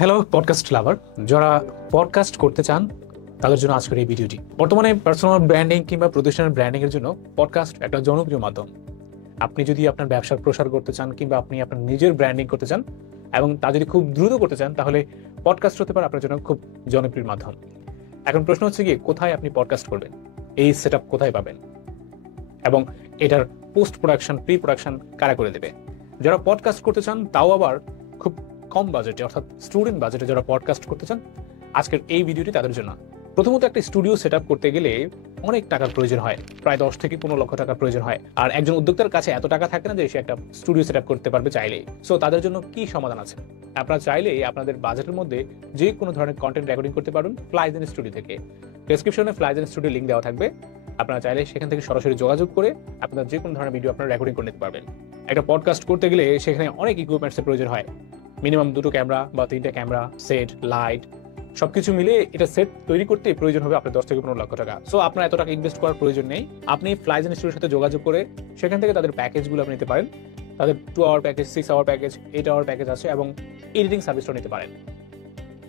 Hello podcast লাভার, যারা podcast করতে চান তাদের জন্য আজকের এই ভিডিওটি। বর্তমানে পার্সোনাল ব্র্যান্ডিং কিংবা প্রতিষ্ঠানের ব্র্যান্ডিং এর জন্য পডকাস্ট একটা জনপ্রিয় মাধ্যম। আপনি যদি আপনার ব্যবসার প্রসার করতে চান কিংবা আপনি আপনার নিজের ব্র্যান্ডিং করতে চান এবং তা যদি খুব দ্রুত করতে চান, তাহলে পডকাস্ট হতে পারে আপনার জন্য খুব জনপ্রিয় মাধ্যম। এখন প্রশ্ন হচ্ছে গিয়ে, কোথায় আপনি পডকাস্ট করবেন, এই সেট আপ কোথায় পাবেন এবং এটার পোস্ট প্রোডাকশন, প্রি প্রোডাকশন কারা করে দেবে? যারা পডকাস্ট করতে চান, তাও আবার খুব কম বাজেটে, অর্থাৎ স্টুডেন্ট বাজেটে যারা পডকাস্ট করতে চান, আজকের এই ভিডিওটি তাদের জন্য। প্রথমত, একটা স্টুডিও সেট আপ করতে গেলে অনেক টাকার প্রয়োজন হয়, প্রায় 10 থেকে 15 লক্ষ টাকার প্রয়োজন হয়। আর একজন উদ্যোক্তার কাছে এত টাকা থাকে না যে সে একটা স্টুডিও সেট আপ করতে পারবে চাইলেই। সো তাদের জন্য কি সমাধান আছে? আপনারা চাইলেই আপনাদের বাজেটের মধ্যে যে কোনো ধরনের কন্টেন্ট রেকর্ডিং করতে পারবেন ফ্লাইজেন স্টুডিও থেকে। ডেসক্রিপশনে ফ্লাইজেন স্টুডিও লিঙ্ক দেওয়া থাকবে, আপনারা চাইলে সেখান থেকে সরাসরি যোগাযোগ করে আপনার যে কোনো ধরনের ভিডিও আপনারা রেকর্ডিং করে নিতে পারবেন। একটা পডকাস্ট করতে গেলে সেখানে অনেক ইকুইপমেন্টসের প্রয়োজন হয়, মিনিমাম 2টো ক্যামেরা বা 3টে ক্যামেরা, সেট, লাইট, সবকিছু মিলিয়ে এটা সেট তৈরি করতে প্রয়োজন হবে আপনার 10 থেকে 15 লক্ষ টাকা। সো আপনার এত টাকা ইনভেস্ট করার প্রয়োজন নেই। আপনি ফ্লাইজেন স্টুডিওর সাথে যোগাযোগ করে সেখান থেকে তাদের প্যাকেজগুলো আপনি নিতে পারেন। তাদের 2 hour package, 6 hour package, 8 hour package আছে এবং এডিটিং সার্ভিসটাও নিতে পারেন।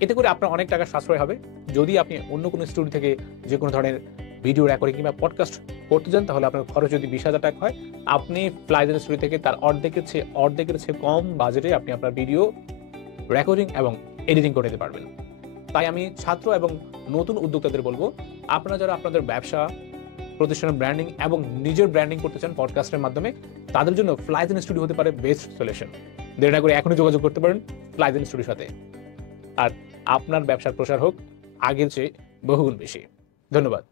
এতে করে আপনার অনেক টাকা সাশ্রয় হবে। যদি আপনি অন্য কোনো স্টুডিও থেকে যে কোনো ধরনের ভিডিও রেকর্ডিং কিংবা পডকাস্ট করতে চান, তাহলে আপনার খরচ যদি 20,000 টাকা হয়, আপনি ফ্লাইজেন স্টুডিও থেকে তার অর্ধেকের চেয়ে কম বাজেটে আপনি আপনার ভিডিও রেকর্ডিং এবং এডিটিং করে নিতে পারবেন। তাই আমি ছাত্র এবং নতুন উদ্যোক্তাদের বলবো, আপনারা যারা আপনাদের ব্যবসা, প্রতিষ্ঠানের ব্র্যান্ডিং এবং নিজের ব্র্যান্ডিং করতে চান পডকাস্টের মাধ্যমে, তাদের জন্য ফ্লাইজেন স্টুডিও হতে পারে বেস্ট সলিউশন। দেরি না করে এখনই যোগাযোগ করতে পারেন ফ্লাইজেন স্টুডিওর সাথে, আর আপনার ব্যবসার প্রসার হোক আগের চেয়ে বহুগুণ বেশি। ধন্যবাদ।